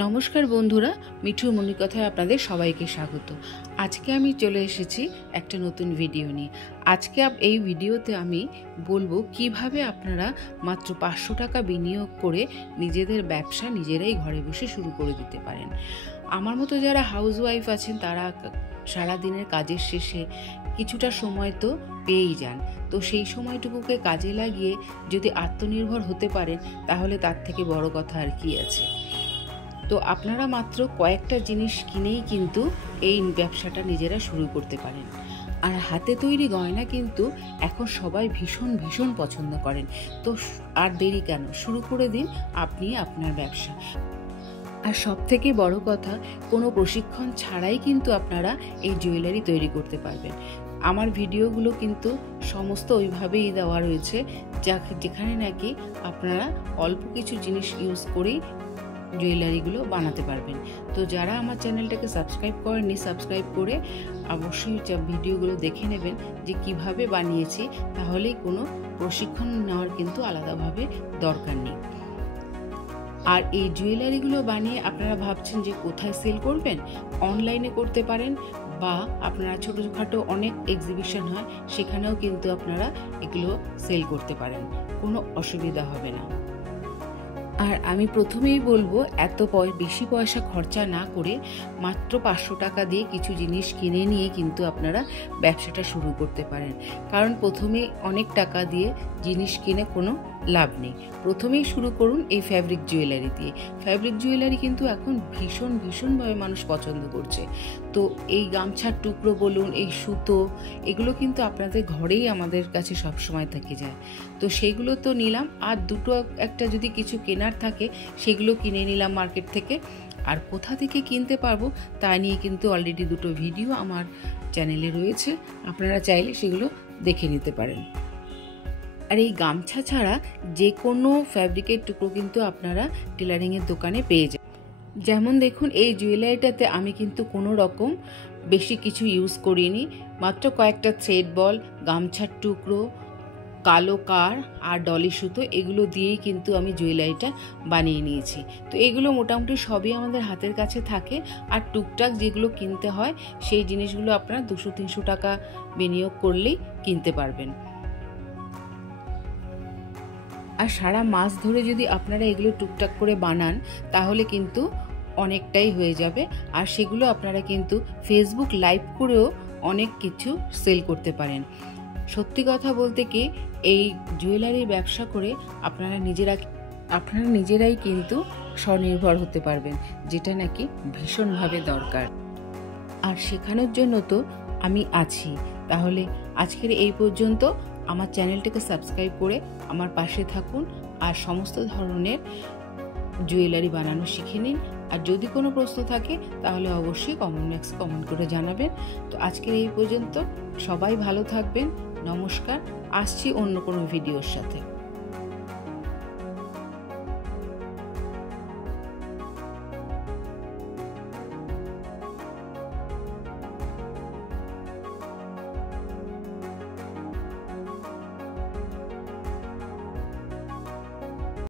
নমস্কার বন্ধুরা, মিঠুর মনির কথায় আপনাদের সবাইকে স্বাগত। আজকে আমি চলে এসেছি একটা নতুন ভিডিও নিয়ে। আজকে এই ভিডিওতে আমি বলবো কিভাবে আপনারা মাত্র 500 টাকা বিনিয়োগ করে নিজেদের ব্যবসা নিজেরাই ঘরে বসে শুরু করে দিতে পারেন। আমার মতো যারা হাউসওয়াইফ আছেন তারা সারাদিনের কাজের শেষে কিছুটা সময় তো পেয়েই যান, তো সেই সময়টুকুকে কাজে লাগিয়ে যদি আত্মনির্ভর হতে পারেন তাহলে তার থেকে বড় কথা আর কি আছে। তো আপনারা মাত্র কয়েকটা জিনিস কিনেই কিন্তু এই ব্যবসাটা নিজেরা শুরু করতে পারেন। আর হাতে তৈরি গয়না কিন্তু এখন সবাই ভীষণ পছন্দ করেন। তো আর দেরি কেন, শুরু করে দিন আপনি আপনার ব্যবসা। আর সব থেকে বড় কথা, কোনো প্রশিক্ষণ ছাড়াই কিন্তু আপনারা এই জুয়েলারি তৈরি করতে পারবেন। আমার ভিডিওগুলো কিন্তু সমস্ত ওইভাবেই দেওয়া রয়েছে, যেখানে নাকি আপনারা অল্প কিছু জিনিস ইউজ করেই জুয়েলারিগুলো বানাতে পারবেন। তো যারা আমার চ্যানেলটাকে সাবস্ক্রাইব করেননি, সাবস্ক্রাইব করে অবশ্যই ভিডিওগুলো দেখে নেবেন যে কিভাবে বানিয়েছি, তাহলেই কোনো প্রশিক্ষণ নেওয়ার কিন্তু আলাদাভাবে দরকার নেই। আর এই জুয়েলারিগুলো বানিয়ে আপনারা ভাবছেন যে কোথায় সেল করবেন, অনলাইনে করতে পারেন, বা আপনারা ছোটোখাটো অনেক এক্সিবিশন হয় সেখানেও কিন্তু আপনারা এগুলো সেল করতে পারেন, কোনো অসুবিধা হবে না। আর আমি প্রথমেই বলবো, এত বেশি পয়সা খরচা না করে মাত্র 500 টাকা দিয়ে কিছু জিনিস কিনে নিয়ে কিন্তু আপনারা ব্যবসাটা শুরু করতে পারেন। কারণ প্রথমে অনেক টাকা দিয়ে জিনিস কিনে কোনো লাভ নেই। প্রথমেই শুরু করুন এই ফ্যাব্রিক জুয়েলারি দিয়ে। ফ্যাব্রিক জুয়েলারি কিন্তু এখন ভীষণভাবে মানুষ পছন্দ করছে। তো এই গামছার টুকরো বলুন, এই সুতো, এগুলো কিন্তু আপনাদের ঘরেই আমাদের কাছে সবসময় থেকে যায়। তো সেইগুলো তো নিলাম, আর দুটো একটা যদি কিছু কেনার থাকে সেগুলো কিনে নিলাম মার্কেট থেকে। আর কোথা থেকে কিনতে পারবো তা নিয়ে কিন্তু অলরেডি দুটো ভিডিও আমার চ্যানেলে রয়েছে, আপনারা চাইলে সেগুলো দেখে নিতে পারেন। আর এই গামছা ছাড়া যে কোনো ফ্যাব্রিকের টুকরো কিন্তু আপনারা টেলারিংয়ের দোকানে পেয়ে যান। যেমন দেখুন, এই জুয়েলারিটাতে আমি কিন্তু কোনো রকম বেশি কিছু ইউজ করিনি, মাত্র কয়েকটা থ্রেড বল, গামছার টুকরো, কালো কার আর ডলি সুতো, এগুলো দিয়েই কিন্তু আমি জুয়েলারিটা বানিয়ে নিয়েছি। তো এগুলো মোটামুটি সবই আমাদের হাতের কাছে থাকে। আর টুকটাক যেগুলো কিনতে হয় সেই জিনিসগুলো আপনারা 200-300 টাকা বিনিয়োগ করলেই কিনতে পারবেন। আর সারা মাস ধরে যদি আপনারা এগুলো টুকটাক করে বানান তাহলে কিন্তু অনেকটাই হয়ে যাবে। আর সেগুলো আপনারা কিন্তু ফেসবুক লাইভ করেও অনেক কিছু সেল করতে পারেন। সত্যি কথা বলতে কি, এই জুয়েলারির ব্যবসা করে আপনারা নিজেরাই কিন্তু স্বনির্ভর হতে পারবেন, যেটা নাকি ভীষণভাবে দরকার। আর শেখানোর জন্য তো আমি আছি। তাহলে আজকের এই পর্যন্ত। আমার চ্যানেলটাকে সাবস্ক্রাইব করে আমার পাশে থাকুন, আর সমস্ত ধরনের জুয়েলারি বানানো শিখে নিন। আর যদি কোনো প্রশ্ন থাকে তাহলে অবশ্যই কমেন্ট করে জানাবেন। তো আজকের এই পর্যন্ত, সবাই ভালো থাকবেন। নমস্কার, আসছি অন্য কোনো ভিডিওর সাথে।